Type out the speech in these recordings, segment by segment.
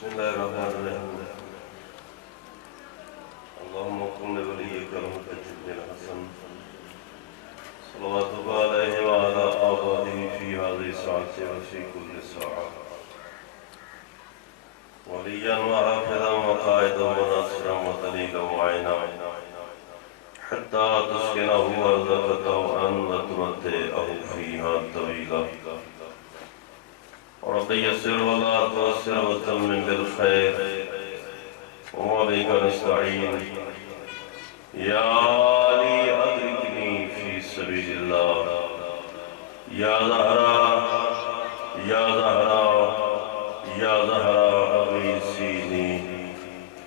بسم الله الرحمن الرحيم اللهم كن لوليك المحتج بن الحسن صلواتك عليه وعلى آبائه في هذه الساعة وفي كل ساعة وليا وحافظا وقائدا وناصرا ودليلا وعينا حتى تسكنه أرضك طوعا وتمتعه فيها طويلا رب يسر ولا تعسر وتمم بالخير وبك نستعين يا علي أدركني في سبيل الله يا زهرا يا زهرا يا زهرا أغيثيني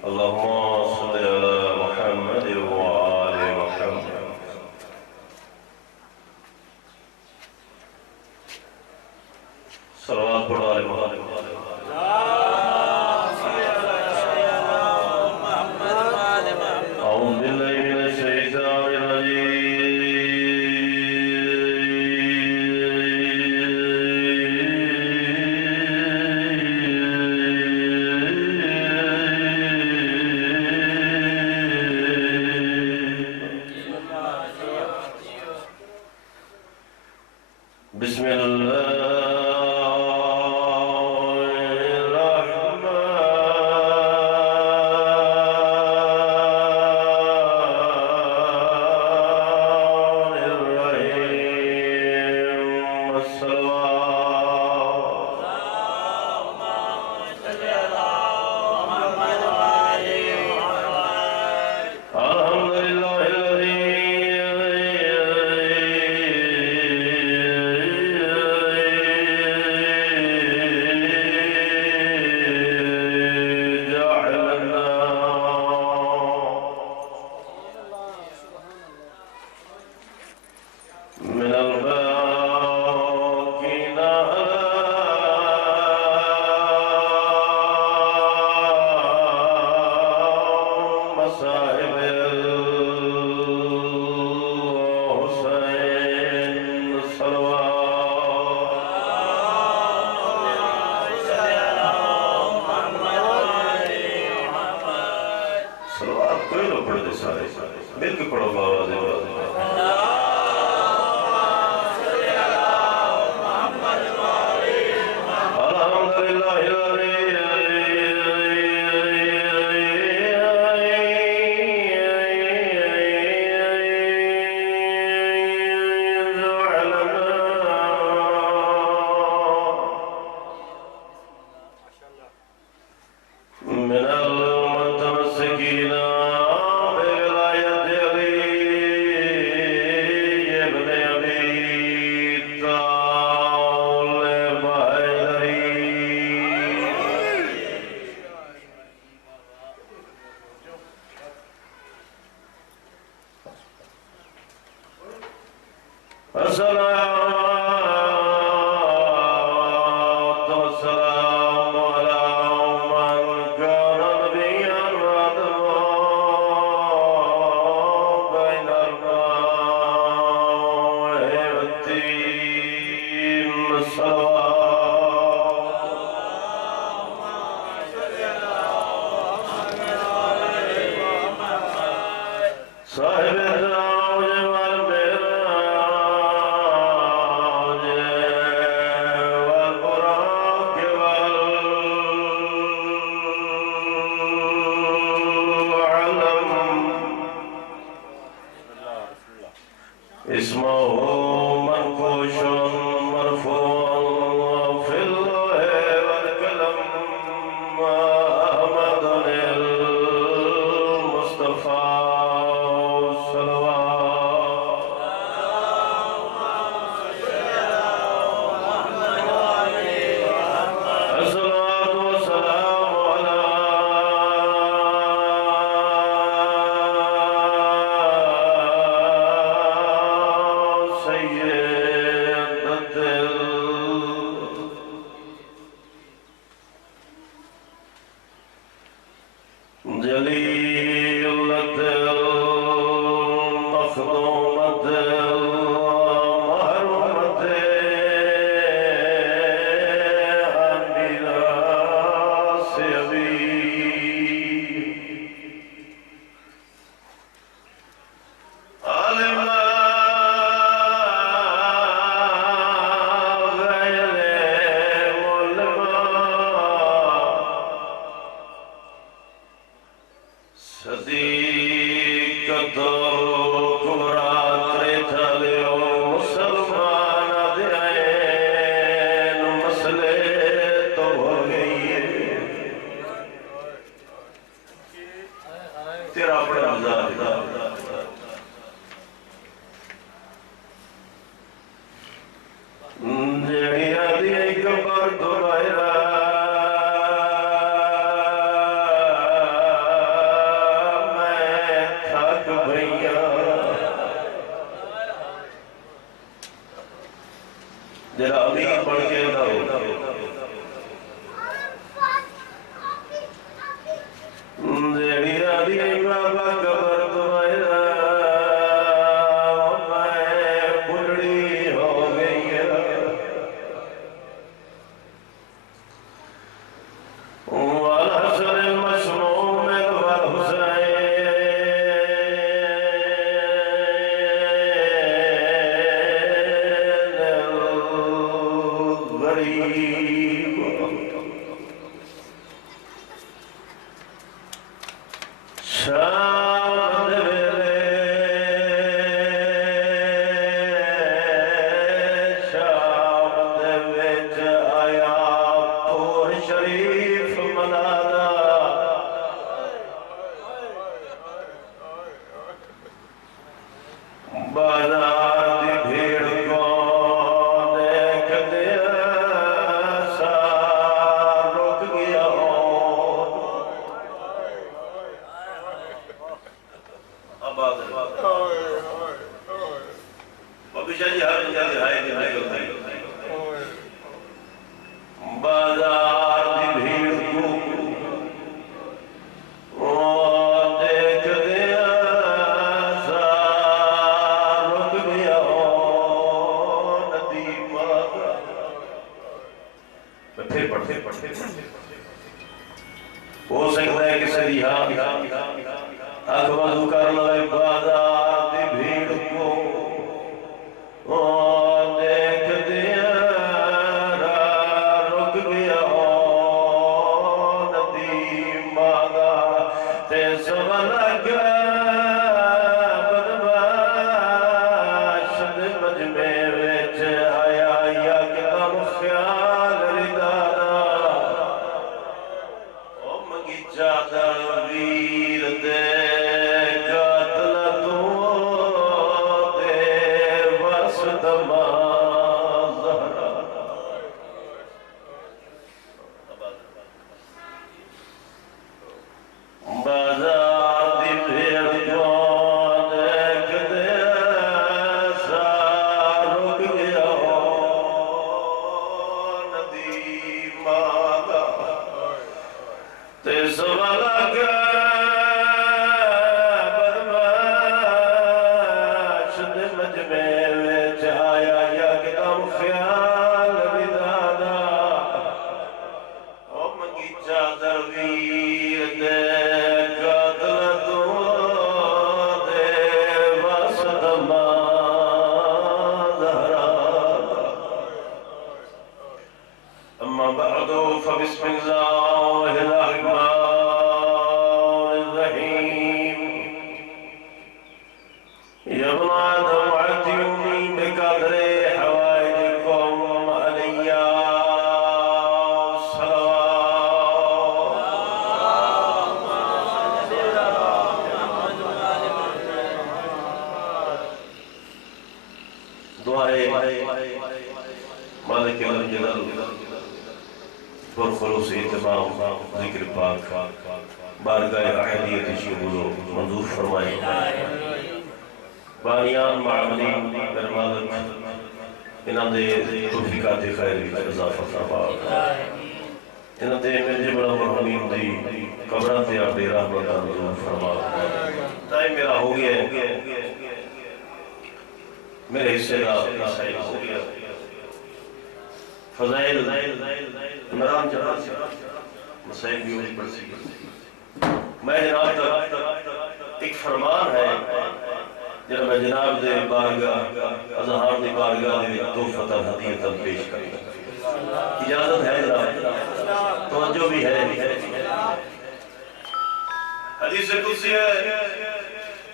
اللهم صل على محمد وآل محمد صلوات پڑھو علی محمد اعوذ باللہ من الشیطان الرجیم بسم اللہ سے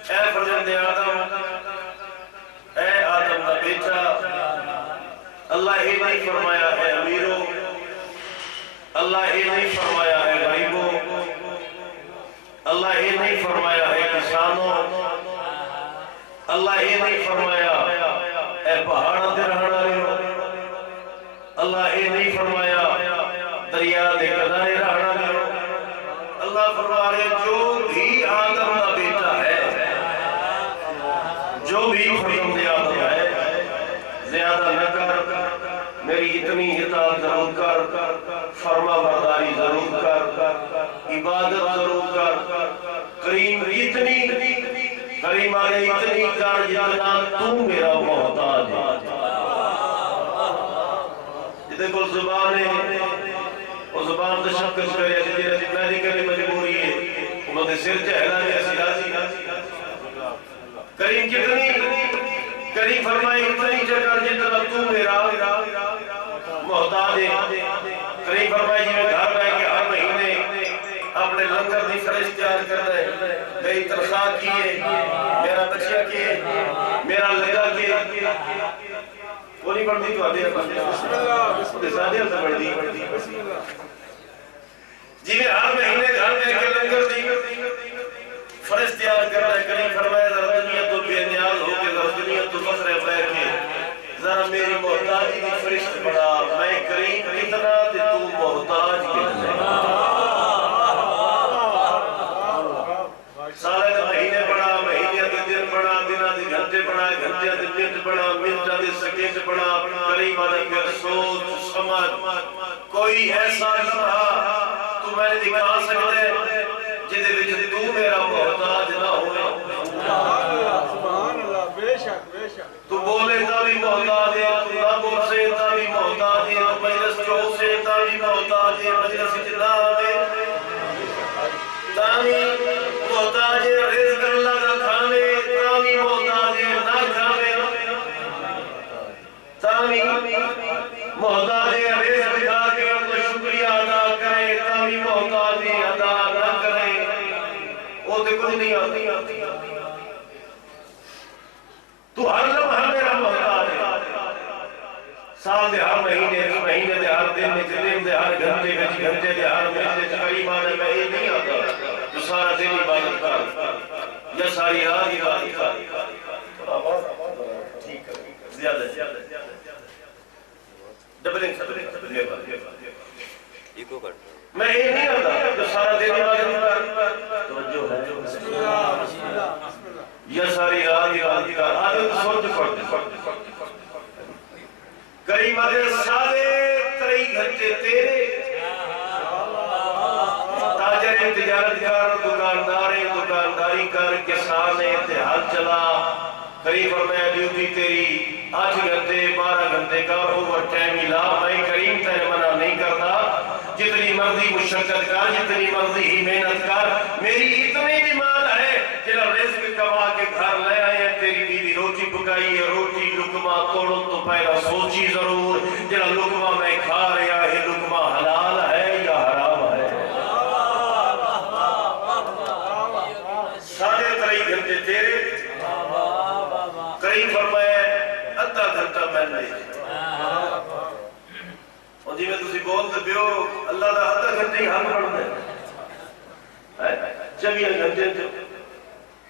اے فرزند آدم، اے آدم کا بیٹا، اللہ یہ نہیں فرمایا اے امیرو، اللہ یہ نہیں فرمایا اے غریبو، اللہ یہ نہیں فرمایا اے کسانوں، اللہ یہ نہیں فرمایا اے پہاڑوں دے رہن والےو، اللہ یہ نہیں فرمایا دریا دے کنارے رہن والےو، اللہ فرما رہے جو بھی آدم کا بیٹا ہے، جو بھی فرزند آدم ہے، زیادہ نہ کر، میری اتنی اطاعت ضرور کر، فرما برداری ضرور کر، عبادت ضرور کر، کریم آنے اتنی کر جتنا تو میرا محتاج ہے۔ جدے کو زبان ہے، وہ زبان تشکل کرے، جدے میں نہیں کرنے مجبوری ہے، انہوں نے سر چہلا میں ایسی راضی، کریم کریم فرمائے اتنی جگہ جتنا تو میرا محتاج ہے۔ کریم فرمائے جی میں گھر رہ کے ہر مہینے اپنے لنگر دی فرش تیار کر رہے، میری تنخواہ کیے، میرا بچہ کیے، میرا لگا کیے، وہ نہیں پڑھتی تو آدھے بسم اللہ سادھے سے پڑھتی جی میں ہر مہینے گھر میں کے لنگر دی فرش تیار کر رہے۔ کریم فرمائے ذرا دنیا تو بے نیاز ہو کے، ذرا دنیا تو فخر بے کے، ذرا میری محتاجی دی فرشت بڑھا، میں کریم کتنا تے تو محتاج کتنا۔ سالے دے مہینے بڑھا، مہینے دے دن بڑھا، دنہ دے گھنٹے بڑھا، گھنٹے دے منٹ بڑھا، منٹ دے سیکنڈ بڑھا۔ کریم آنے پھر سوچ سمجھ کوئی ایسا لمحہ تو میں نے دکھا سکتے جدے وچ تو میرا محتاج نہ ہوئے۔ سبحان اللہ، بے شک بے شک۔ تو بولے تا بھی محتاج ہے، تو نہ بول سے تا بھی محتاج ہے، تو مجلس جو سے تا بھی محتاج ہے، مجلس اجلا میں تا بھی محتاج ہے، رزق اللہ کا کھانے تا بھی محتاج ہے، نہ کھانے تا بھی محتاج ہے، رزق کھا کے ان کو شکریہ ادا کرے تا بھی محتاج ہے، ادا نہ کرے وہ تے کچھ نہیں آتی۔ تو ہر لمحہ میرا محتاج ہے، سال دے ہر مہینے دے ہر دن میں، دن دے ہر گھنٹے دے ہر منٹ۔ کریم آنے میں یہ نہیں آتا تو سارا دن عبادت کر یا ساری رات عبادت کر، ٹھیک ہے زیادہ ڈبلنگ میں یہ نہیں آتا تو سارا دن عبادت کر، توجہ ہے یا ساری رات عبادت کر، آدھے سوچ پڑھتے۔ کریم آدھے سارے 3 گھنٹے تیرے، تاجر تجارت کر، دکانداری کر، کسان اتحاد چلا۔ کریم فرمایا ڈیوٹی تیری 8 گھنٹے 12 گھنٹے کا اوور ٹائم ملا، میں کریم تیرے منع نہیں کرتا، جتنی مرضی مشقت کر، جتنی مرضی ہی محنت کر، میری اتنی ڈیمانڈ ہے جنہا رزق کما کے گھر لے آئے ہیں، تیری بیوی روٹی پکائی ہے، روٹی لقمہ توڑن تو پہلا سوچی ضرور، جنہا لقمہ میں کھا رہا ہے لقمہ حلال ہے یا حرام ہے۔ 3.5 گھنٹے تیرے، کریم فرمایا ادھا گھنٹہ میں نہیں، اور جی میں تسی بولتے بیو اللہ دا ادھا گھنٹے ہی حق پڑھتے ہیں 24 گھنٹے تو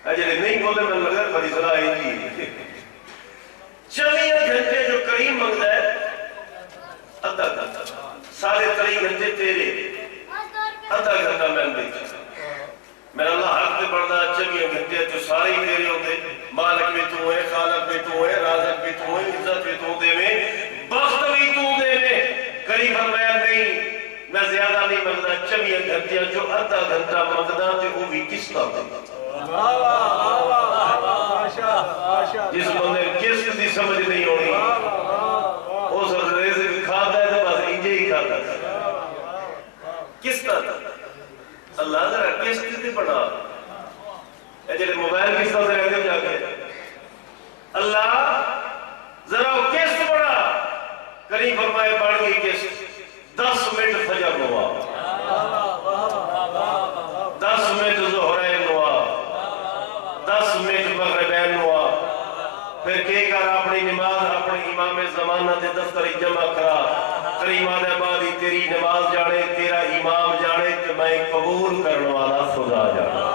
اجلے نہیں بولے میں لگا بڑی صلاح ہی جی 24 گھنٹے جو کریم منگتا ہے ادھا گھنٹہ، 3.5 گھنٹے تیرے، ادھا گھنٹہ میں نہیں۔ میرا اللہ حق پہ بڑھنا 24 گھنٹے تو سارے ہی تیرے ہوتے، مالک بھی تو ہے، خالق بھی تو ہے، رازق بھی تو ہے، عزت بھی تو دے میں، بخت بھی تو دے میں۔ کریم فرمایا نہیں میں زیادہ نہیں منگتا، 24 گھنٹے جو ادھا گھنٹہ منگتا تھے وہ بھی کس طرح جس بندے کس کی سمجھ نہیں ہونی اس رزق کھاتا ہے تو بس انجے ہی کھاتا ہے، کس طرح اللہ ذرا کس کی پڑھا اے جلے موبائل کس طرح سے رہتے جا کے اللہ ذرا وہ کس پڑھا۔ کریم فرمائے پڑھ گئی کس 10 منٹ فجر نوا، 10 منٹ ظہر نوا، 10 منٹ پھر کے کر اپنی نماز اپنی امام زمانہ دے دفتر جمع کرا کریمہ دے بعدی تیری نماز جانے تیرا امام جانے کہ میں قبول کرنے والا خدا جانے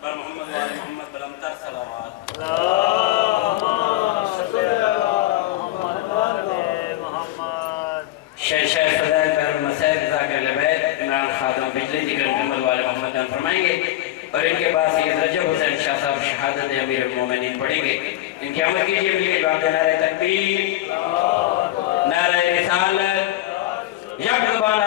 پر محمد وآل محمد بلندتر صلوات شیخ فضائل پر مسائل ذاکر لبید عمران خادم بجلی ذکر محمد وآل محمد جان فرمائیں گے اور ان کے بعد سید رجب حسین شاہ صاحب شہادت امیر المومنین پڑھیں گے ان کی عمل کیجئے مل کے جواب دے نعرہ تکبیر نعرہ رسالت یک زبان